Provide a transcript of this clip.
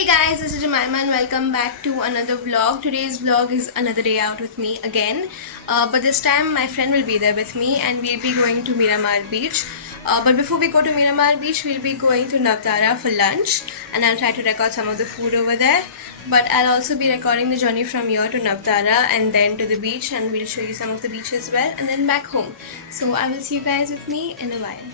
Hey guys, this is Jemimah and welcome back to another vlog. Today's vlog is another day out with me again. But this time my friend will be there with me and we'll be going to Miramar Beach. But before we go to Miramar Beach, we'll be going to Navtara for lunch and I'll try to record some of the food over there. But I'll also be recording the journey from here to Navtara and then to the beach, and we'll show you some of the beach as well and then back home. So I will see you guys with me in a while.